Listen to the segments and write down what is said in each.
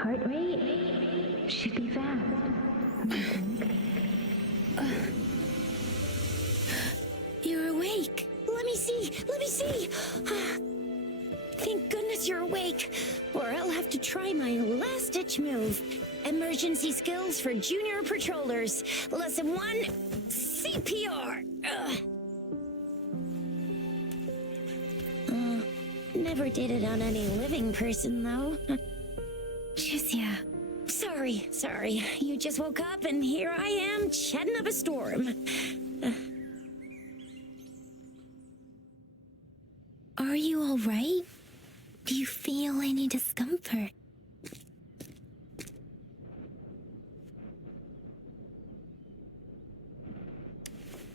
Heart rate should be fast. You're awake. Let me see. Let me see. Thank goodness you're awake, or I'll have to try my last-ditch move. Emergency skills for junior patrollers. Lesson 1, CPR. Never did it on any living person, though. Jusia. Sorry. You just woke up, and here I am, chatting up a storm. Are you all right? Do you feel any discomfort?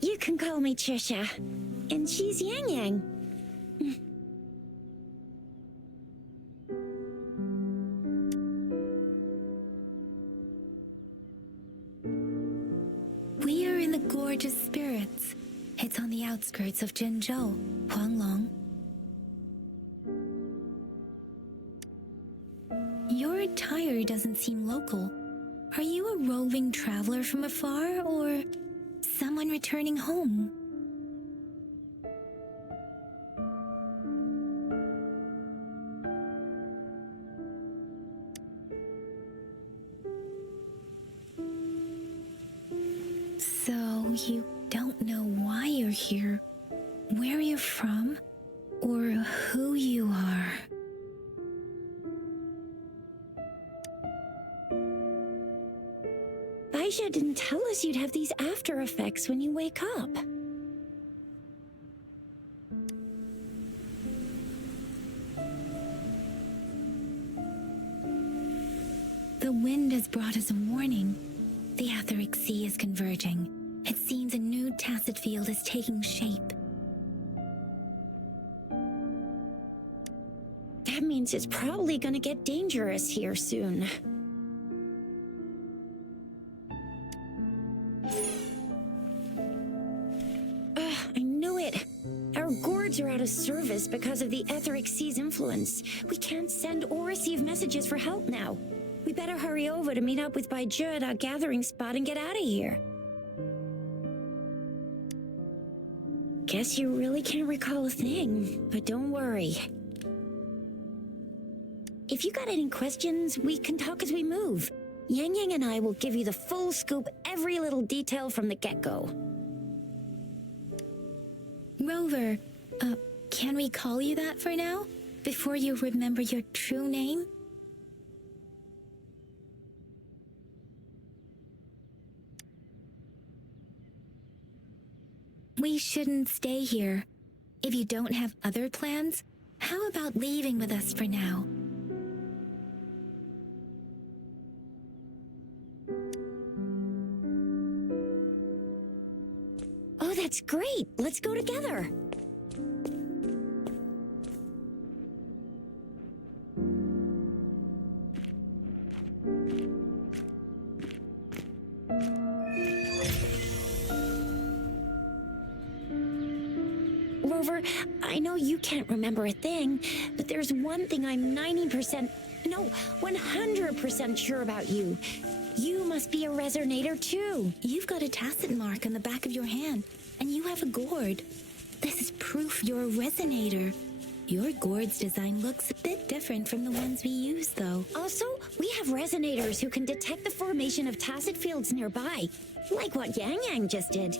You can call me Trisha, and she's Yang Yang. We are in the Gorge of Spirits. It's on the outskirts of Zhenzhou, Huanglong. Your attire doesn't seem local. Are you a roving traveler from afar, or someone returning home? So you don't know why you're here, where you're from, or who you are. Aisha didn't tell us you'd have these after effects when you wake up. The wind has brought us a warning. The Etheric Sea is converging. It seems a new tacit field is taking shape. That means it's probably gonna get dangerous here soon. I knew it. Our gourds are out of service because of the Etheric Sea's influence. We can't send or receive messages for help now. We better hurry over to meet up with Baiju at our gathering spot and get out of here. Guess you really can't recall a thing, but don't worry. If you got any questions, we can talk as we move. Yang Yang and I will give you the full scoop, every little detail from the get-go. Rover, can we call you that for now? Before you remember your true name? We shouldn't stay here. If you don't have other plans, how about leaving with us for now? Oh, that's great. Let's go together. Rover, I know you can't remember a thing, but there's one thing I'm 100% sure about you. You must be a resonator too. You've got a tacit mark on the back of your hand, and you have a gourd. This is proof you're a resonator. Your gourd's design looks a bit different from the ones we use, though. Also, we have resonators who can detect the formation of tacit fields nearby, like what Yang Yang just did.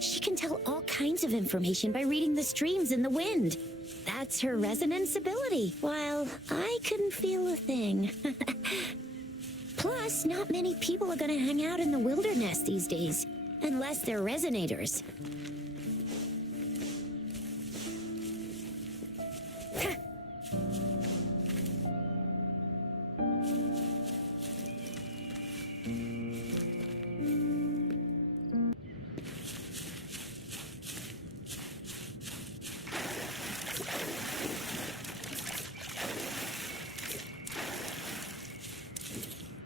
She can tell all kinds of information by reading the streams in the wind. That's her resonance ability, while I couldn't feel a thing. Plus, not many people are gonna hang out in the wilderness these days, unless they're resonators.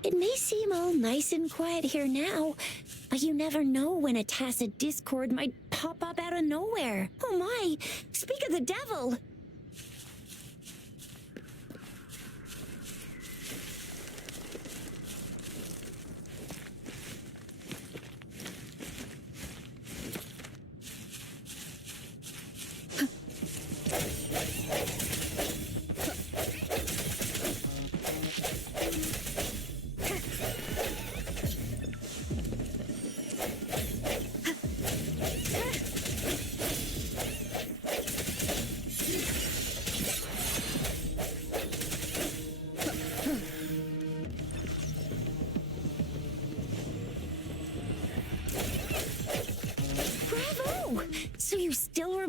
It may seem all nice and quiet here now, but you never know when a tacit discord might pop up out of nowhere. Oh my! Speak of the devil!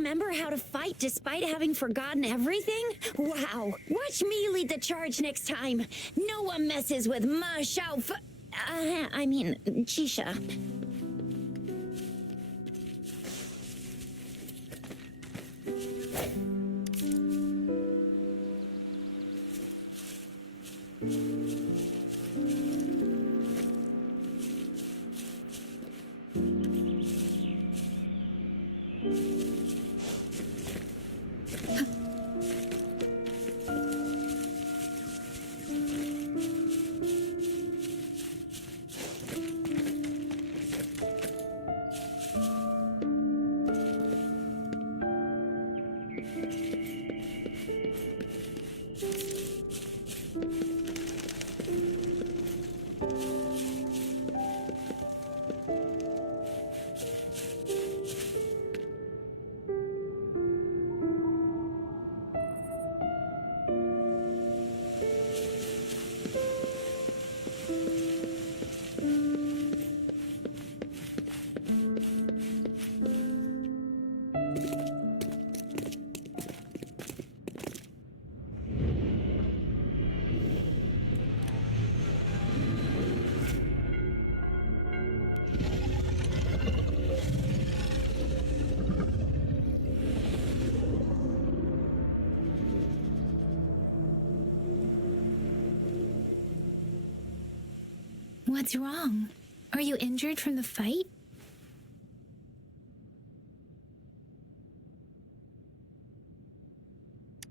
remember how to fight despite having forgotten everything? Wow. Watch me lead the charge next time. No one messes with Ma Xiao Chisha. What's wrong? Are you injured from the fight?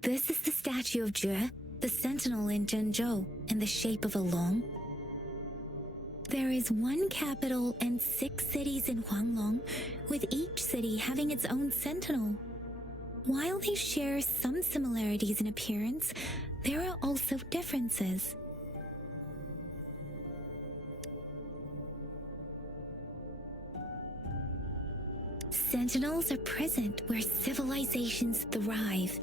This is the statue of Jue, the sentinel in Zhenzhou, in the shape of a long. There is one capital and 6 cities in Huanglong, with each city having its own sentinel. While they share some similarities in appearance, there are also differences. Sentinels are present where civilizations thrive.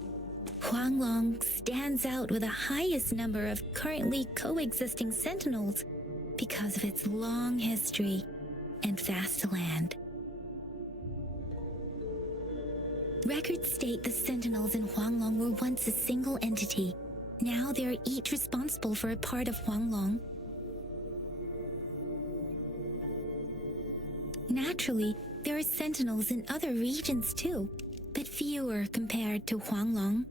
Huanglong stands out with the highest number of currently coexisting sentinels because of its long history and vast land. Records state the sentinels in Huanglong were once a single entity. Now they are each responsible for a part of Huanglong. Naturally, there are sentinels in other regions too, but fewer compared to Huanglong.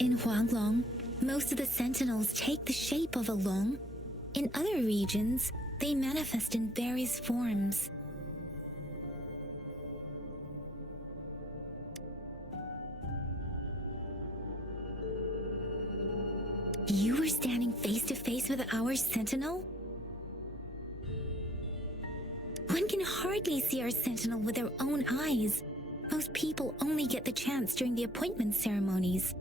In Huanglong, most of the sentinels take the shape of a long. In other regions, they manifest in various forms. You were standing face to face with our sentinel? One can hardly see our sentinel with their own eyes. Most people only get the chance during the appointment ceremonies.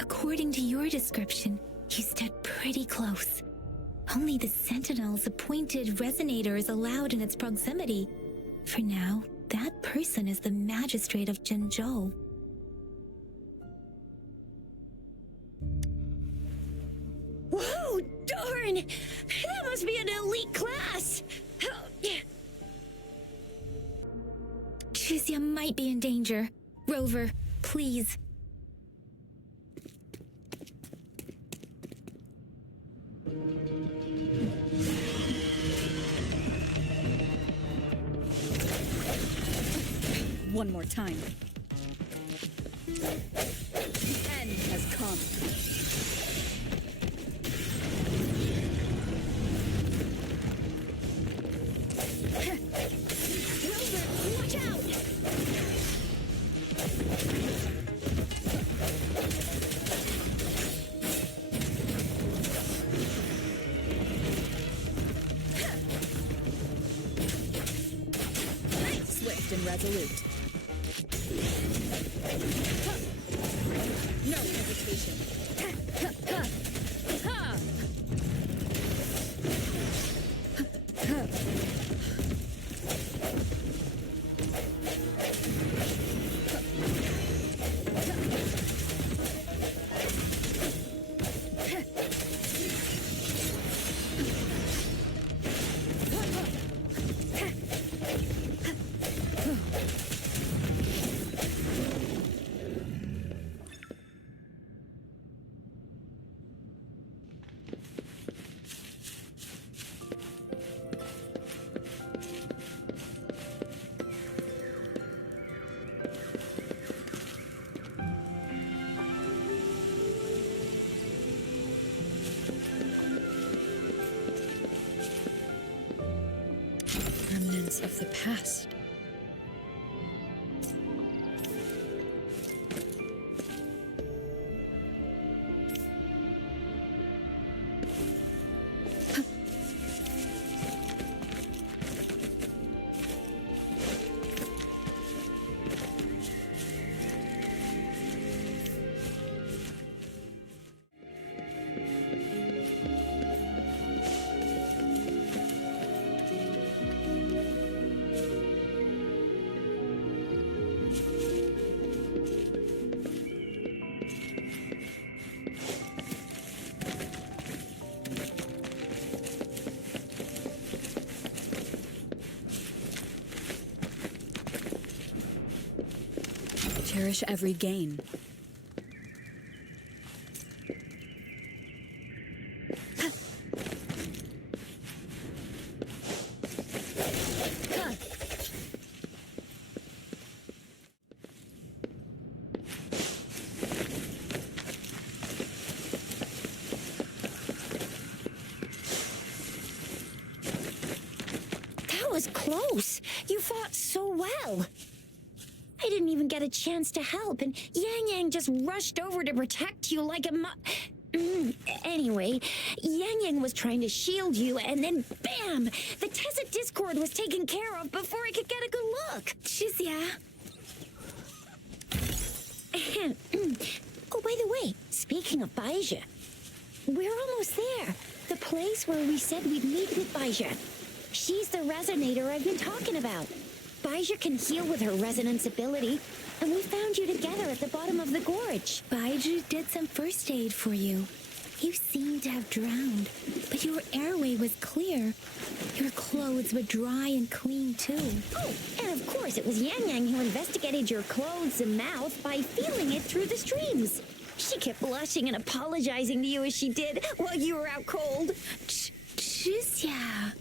According to your description, you stood pretty close. Only the sentinel's appointed resonator is allowed in its proximity. For now, that person is the magistrate of Zhenzhou. Whoa, darn! That must be an elite class! Chixia might be in danger. Rover, please. One more time. The end has come. Rover, watch out! Swift and resolute. No hesitation. Remnants of the past. Cherish every gain. That was close. You fought so well. I didn't even get a chance to help, and Yang Yang just rushed over to protect you like a Anyway, Yang Yang was trying to shield you, and then bam! The Tessa Discord was taken care of before I could get a good look. Shizia. Oh, by the way, speaking of Baija, we're almost there. The place where we said we'd meet with Baija. She's the resonator I've been talking about. Baija can heal with her resonance ability, and we found you together at the bottom of the gorge. Baiju did some first aid for you. You seemed to have drowned, but your airway was clear. Your clothes were dry and clean, too. Oh, and of course it was Yang Yang who investigated your clothes and mouth by feeling it through the streams. She kept blushing and apologizing to you as she did while you were out cold. Shizia.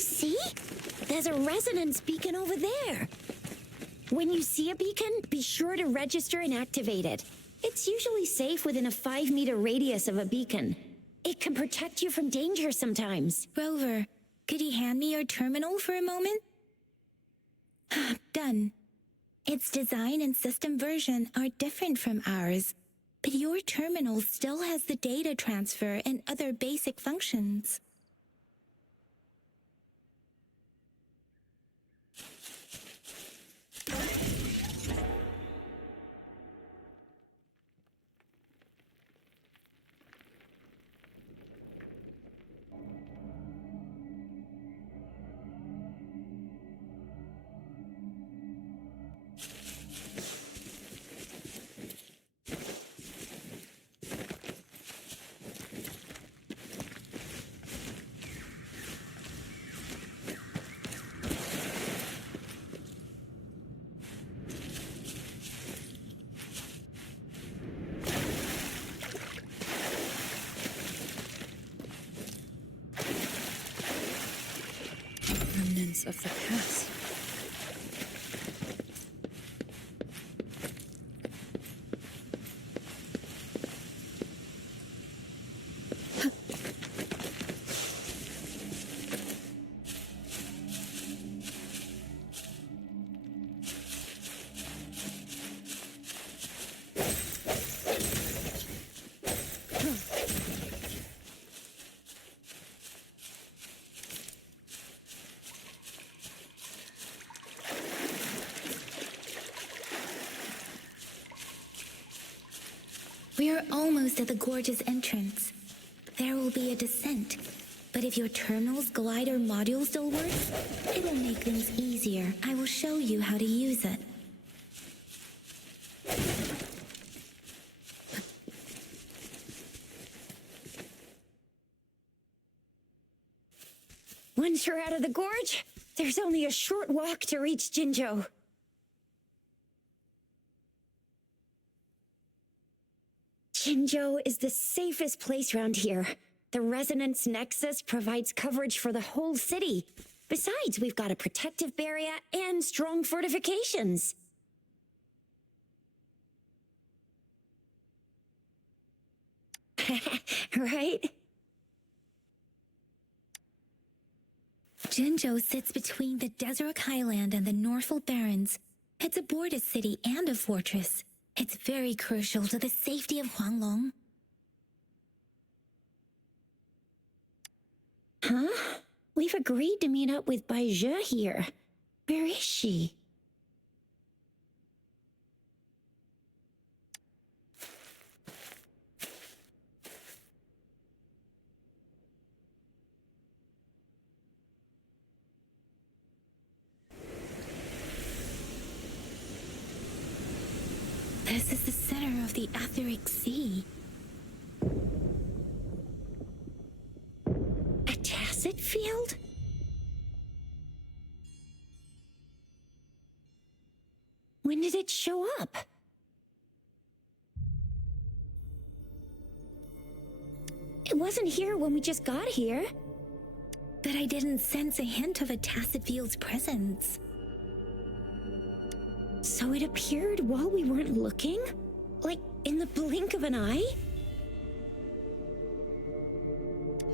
See? There's a resonance beacon over there. When you see a beacon, be sure to register and activate it. It's usually safe within a 5-meter radius of a beacon. It can protect you from danger sometimes. Rover, could you hand me your terminal for a moment? Done. Its design and system version are different from ours, but your terminal still has the data transfer and other basic functions. Remnants of the past. We are almost at the gorge's entrance. There will be a descent, but if your terminal's glider module still works, it will make things easier. I will show you how to use it. Once you're out of the gorge, There's only a short walk to reach Jinzhou. Jinzhou is the safest place around here. The resonance nexus provides coverage for the whole city. Besides, we've got a protective barrier and strong fortifications. Right? Jinzhou sits between the Desert Highland and the Northful Barrens. It's a border city and a fortress. It's very crucial to the safety of Huanglong. Huh? We've agreed to meet up with Bai Zhe here. Where is she? This is the center of the Etheric Sea. A tacit field? When did it show up? It wasn't here when we just got here. But I didn't sense a hint of a tacit field's presence. So it appeared while we weren't looking? Like in the blink of an eye?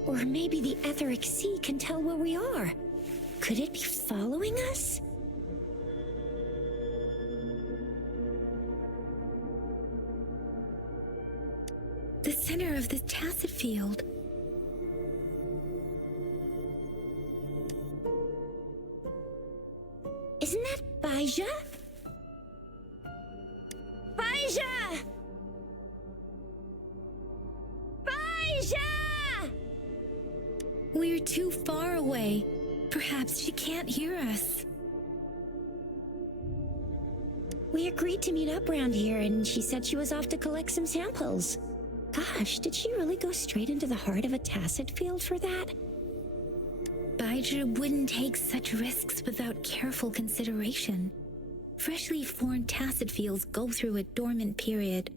Or maybe the Etheric Sea can tell where we are. Could it be following us? The center of the tacit field. Isn't that Bai Zhe? Bai Zhe! Bai Zhe! We're too far away. Perhaps she can't hear us. We agreed to meet up around here, and she said she was off to collect some samples. Gosh, did she really go straight into the heart of a tacit field for that? Baizhi wouldn't take such risks without careful consideration. Freshly formed tacit fields go through a dormant period.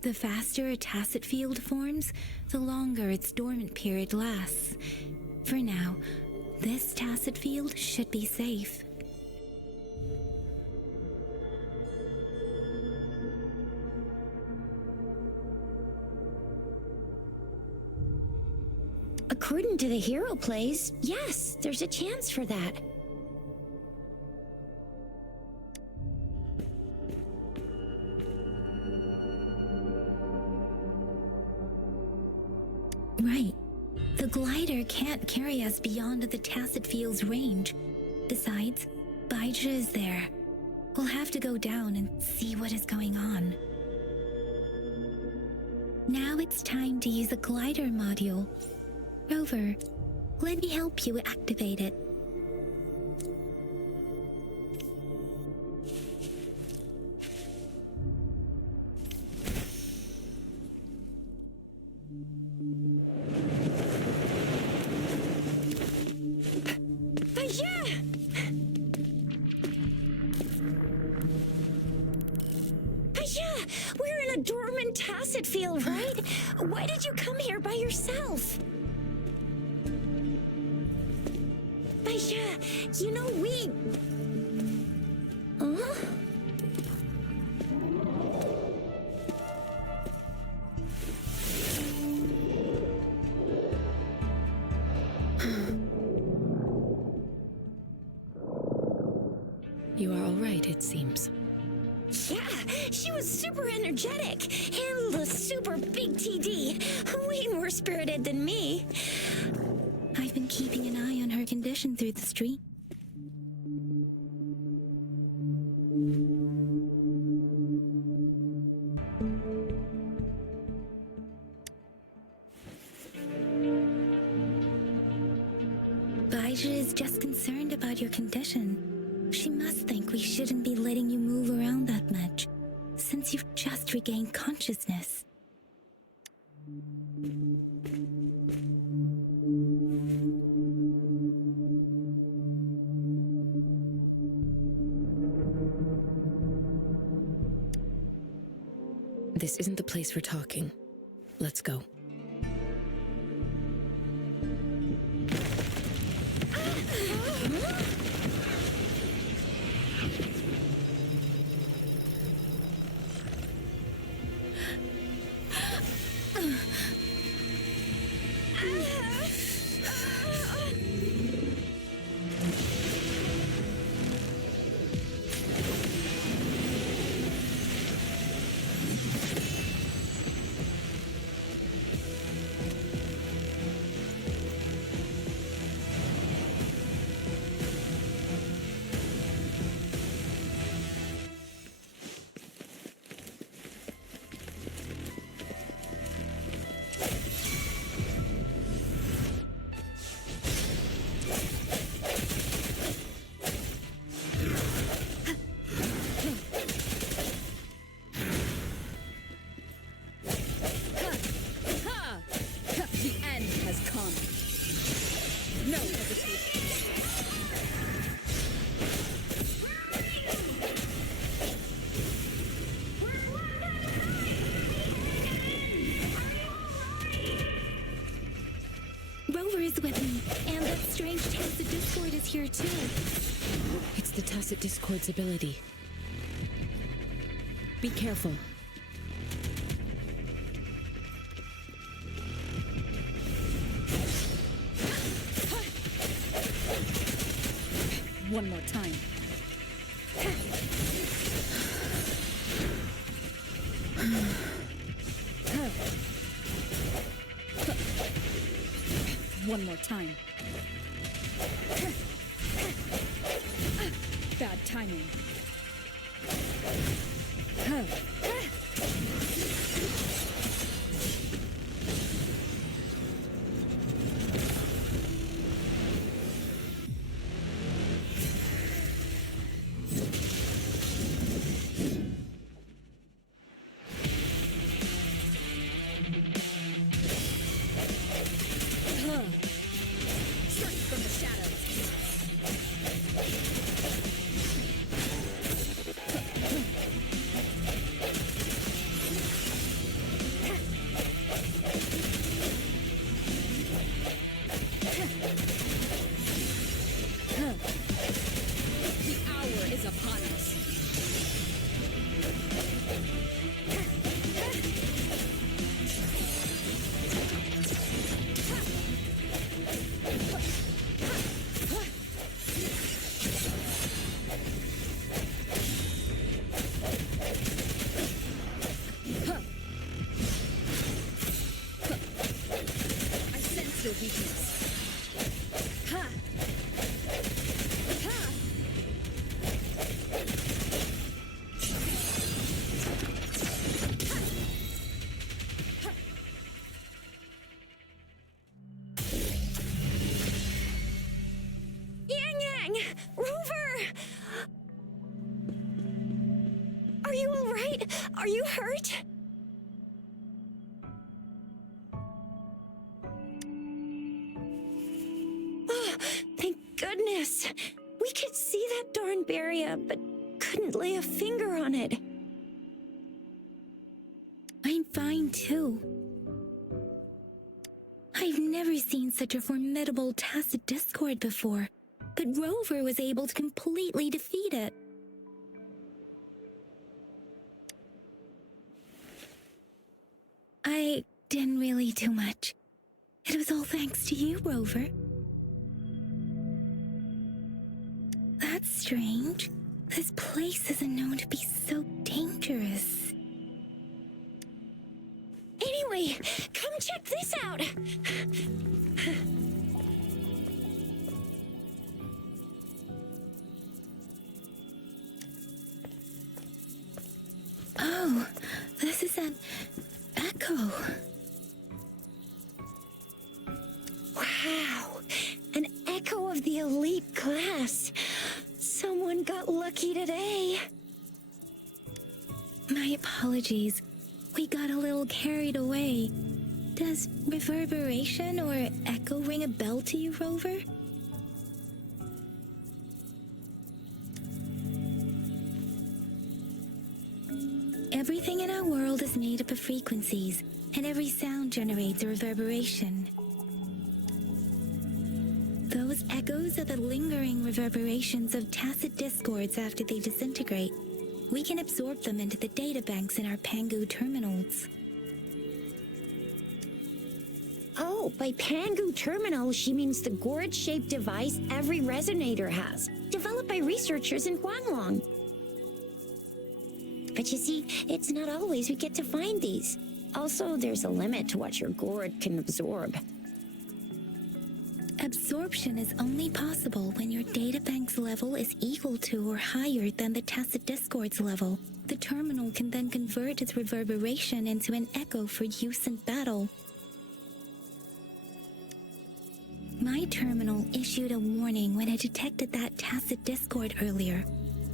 The faster a tacit field forms, the longer its dormant period lasts. For now, this tacit field should be safe. According to the hero plays, yes, there's a chance for that. Right. The glider can't carry us beyond the tacit field's range. Besides, Baizhi is there. We'll have to go down and see what is going on. Now it's time to use the glider module. Rover, let me help you activate it. We're in a dormant tacit field, right? Why did you come here by yourself? You know, we... Huh? You are all right, it seems. Yeah, she was super energetic. Handled a super big TD. Way more spirited than me. I've been keeping an eye on her condition through the street. Baizhi is just concerned about your condition. She must think we shouldn't be letting you move around that much, since you've just regained This isn't the place for talking. Let's go. The end has come. No hesitation. Rover is with me, and that strange Tacit Discord is here too. It's the Tacit Discord's ability. Be careful. One more time. One more time. Bad timing. Strike from the shadows. The hour is upon us. I sense your weakness. Ha! Ha! Yang Yang! Rover! Are you alright? Are you hurt? Oh, thank goodness. We could see that darn barrier, but couldn't lay a finger on it. I'm fine too. I've never seen such a formidable Tacit Discord before, but Rover was able to completely defeat it. I didn't really do much. It was all thanks to you, Rover. That's strange. This place isn't known to be so dangerous. Anyway, come check this out. Oh, this is an echo. Wow, an echo of the elite class. Someone got lucky today. My apologies. We got a little carried away. Does reverberation or echo ring a bell to you, Rover? Everything in our world is made up of frequencies, and every sound generates a reverberation. Those echoes are the lingering reverberations of tacit discords after they disintegrate. We can absorb them into the databanks in our Pangu terminals. Oh, by Pangu terminal, she means the gourd-shaped device every resonator has, developed by researchers in Huanglong. But you see, it's not always we get to find these. Also, there's a limit to what your gourd can absorb. Absorption is only possible when your databank's level is equal to or higher than the tacit discord's level. The terminal can then convert its reverberation into an echo for use in battle. My terminal issued a warning when it detected that tacit discord earlier.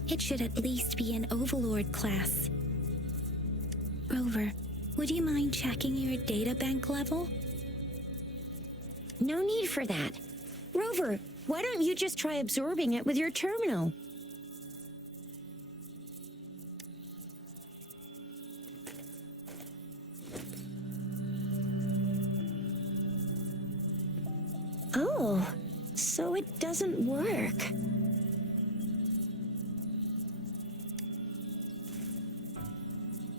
It should at least be an Overlord class. Rover, would you mind checking your databank level? No need for that. Rover, why don't you just try absorbing it with your terminal? Oh, so it doesn't work.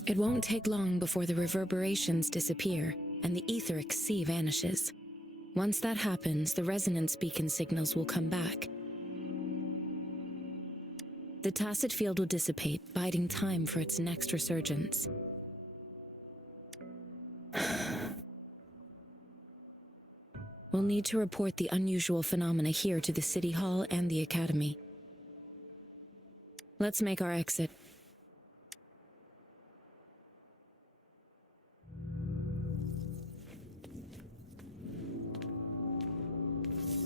It won't take long before the reverberations disappear and the etheric sea vanishes. Once that happens, the resonance beacon signals will come back. The tacit field will dissipate, biding time for its next resurgence. We'll need to report the unusual phenomena here to the City Hall and the Academy. Let's make our exit.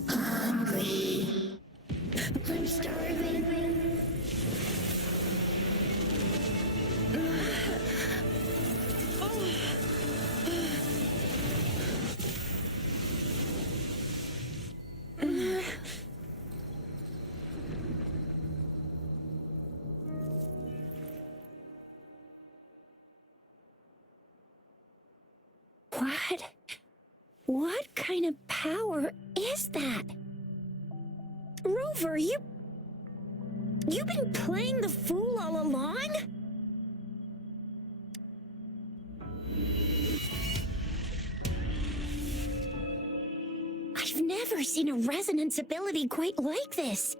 Hungry. I'm starving. What kind of power is that? Rover, you've been playing the fool all along? I've never seen a resonance ability quite like this.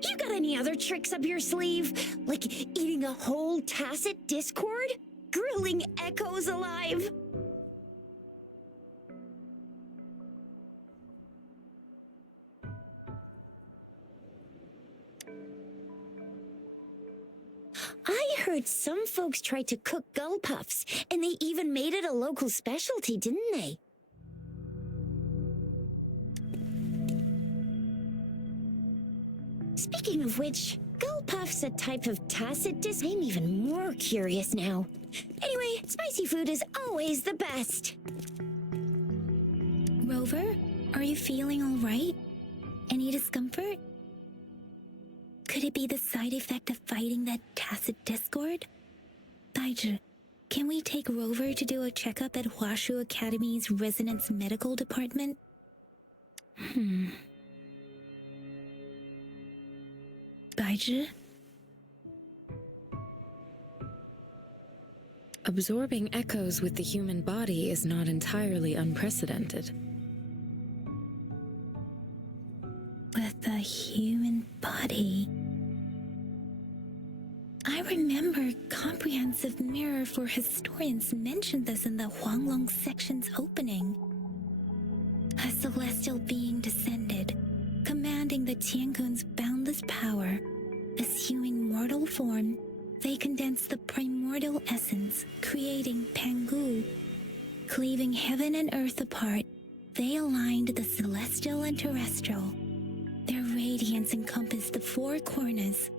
You got any other tricks up your sleeve? Like eating a whole tacit discord? Grilling echoes alive? I heard some folks tried to cook gull puffs, and they even made it a local specialty, didn't they? Speaking of which, gull puff's a type of tacit dis. I'm even more curious now. Anyway, spicy food is always the best. Rover, are you feeling all right? Any discomfort? Could it be the side effect of fighting that tacit discord? Baizhi, can we take Rover to do a checkup at Huashu Academy's Resonance Medical Department? Baizhi? Absorbing echoes with the human body is not entirely unprecedented. With the human body. I remember Comprehensive Mirror for Historians mentioned this in the Huanglong section's opening. A celestial being descended, commanding the Tiankun's boundless power. Assuming mortal form, they condensed the primordial essence, creating Pangu. Cleaving heaven and earth apart, they aligned the celestial and terrestrial. Their radiance encompassed the four corners.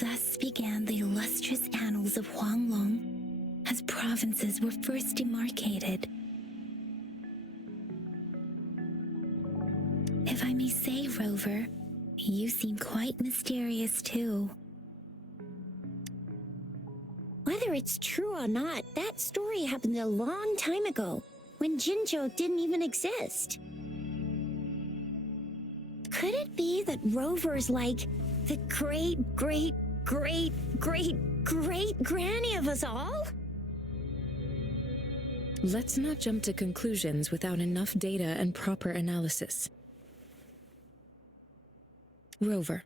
Thus began the illustrious annals of Huanglong, as provinces were first demarcated. If I may say, Rover, you seem quite mysterious too. Whether Whether it's true or not, that story happened a long time ago, when Jinzhou didn't even exist. Could it be that Rover's like the great, great, great, great, great granny of us all? Let's not jump to conclusions without enough data and proper analysis. Rover.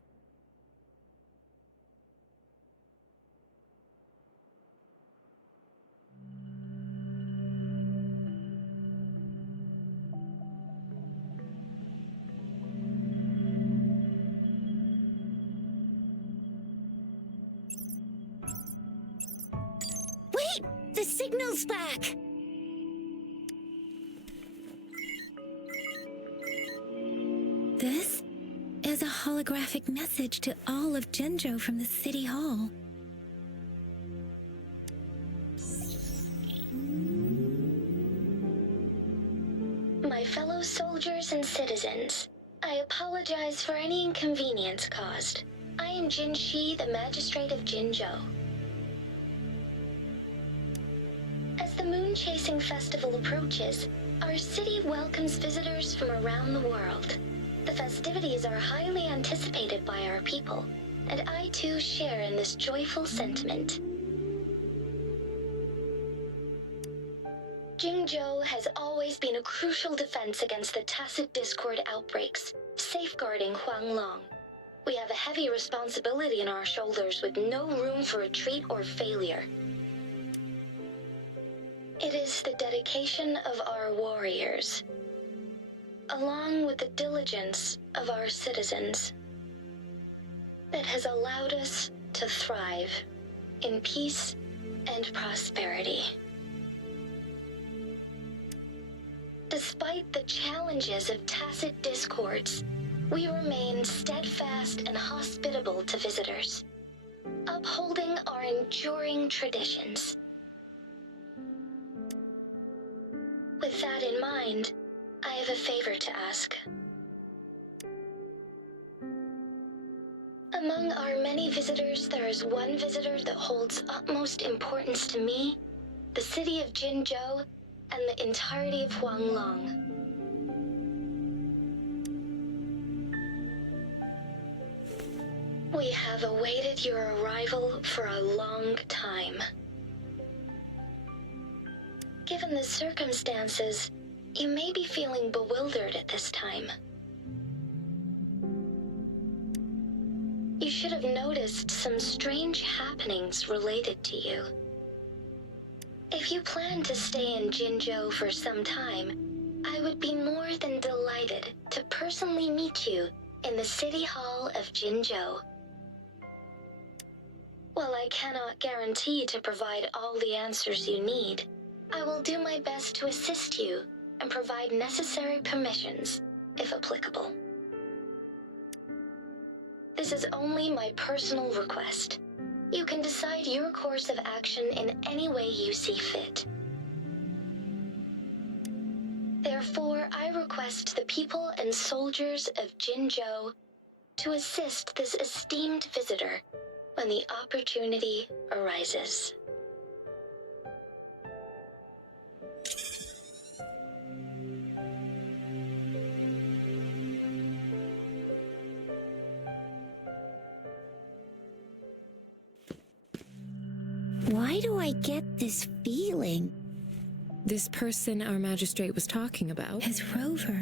Wait! The signal's back! This is a holographic message to all of Jinzhou from the City Hall. My fellow soldiers and citizens, I apologize for any inconvenience caused. I am Jin Shi, the Magistrate of Jinzhou. As the Moon Chasing Festival approaches, our city welcomes visitors from around the world. The festivities are highly anticipated by our people, and I too share in this joyful sentiment. Jinzhou has always been a crucial defense against the tacit discord outbreaks, safeguarding Huanglong. We have a heavy responsibility on our shoulders with no room for retreat or failure. It is the dedication of our warriors, along with the diligence of our citizens, that has allowed us to thrive in peace and prosperity. Despite the challenges of tacit discords, we remain steadfast and hospitable to visitors, upholding our enduring traditions. With that in mind, I have a favor to ask. Among our many visitors, there is one visitor that holds utmost importance to me, the city of Jinzhou, and the entirety of Huanglong. We have awaited your arrival for a long time. Given the circumstances, you may be feeling bewildered at this time. You should have noticed some strange happenings related to you. If you plan to stay in Jinzhou for some time, I would be more than delighted to personally meet you in the City Hall of Jinzhou. While I cannot guarantee to provide all the answers you need, I will do my best to assist you and provide necessary permissions, if applicable. This is only my personal request. You can decide your course of action in any way you see fit. Therefore, I request the people and soldiers of Jinzhou to assist this esteemed visitor when the opportunity arises. Why do I get this feeling? This person our magistrate was talking about Is Rover.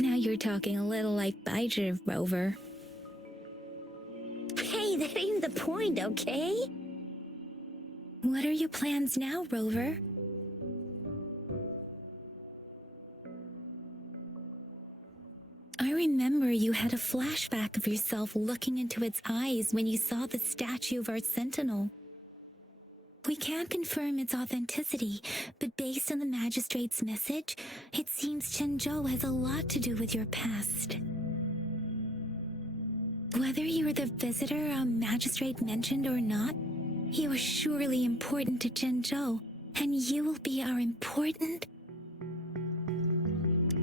Now you're talking a little like Baizhi, Rover. Hey, that ain't the point, okay? What are your plans now, Rover? I remember you had a flashback of yourself looking into its eyes when you saw the statue of our sentinel. We can't confirm its authenticity, but based on the magistrate's message, it seems Jinzhou has a lot to do with your past. Whether you're the visitor our magistrate mentioned or not, you are surely important to Jinzhou, and you will be our important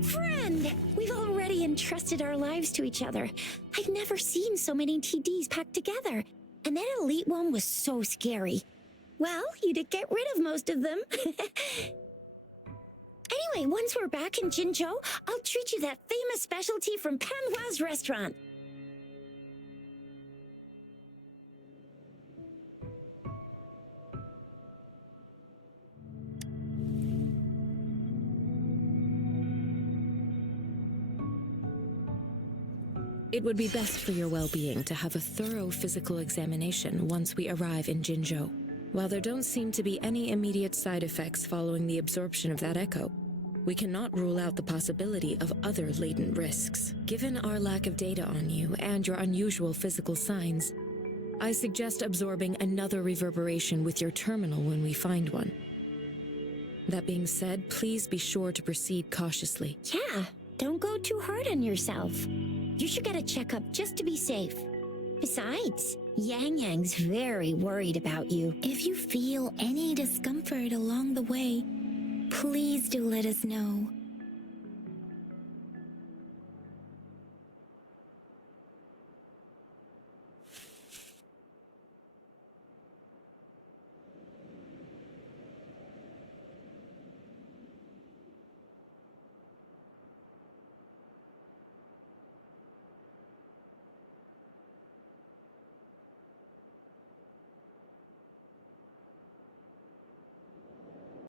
Friend! And we've already entrusted our lives to each other. I've never seen so many TDs packed together. And that elite one was so scary. Well, you did get rid of most of them. Anyway, once we're back in Jinzhou, I'll treat you that famous specialty from Panhua's restaurant. It would be best for your well-being to have a thorough physical examination once we arrive in Jinzhou. While there don't seem to be any immediate side effects following the absorption of that echo, we cannot rule out the possibility of other latent risks. Given our lack of data on you and your unusual physical signs, I suggest absorbing another reverberation with your terminal when we find one. That being said, please be sure to proceed cautiously. Yeah, don't go too hard on yourself. You should get a checkup just to be safe. Besides, Yang Yang's very worried about you. If you feel any discomfort along the way, please do let us know.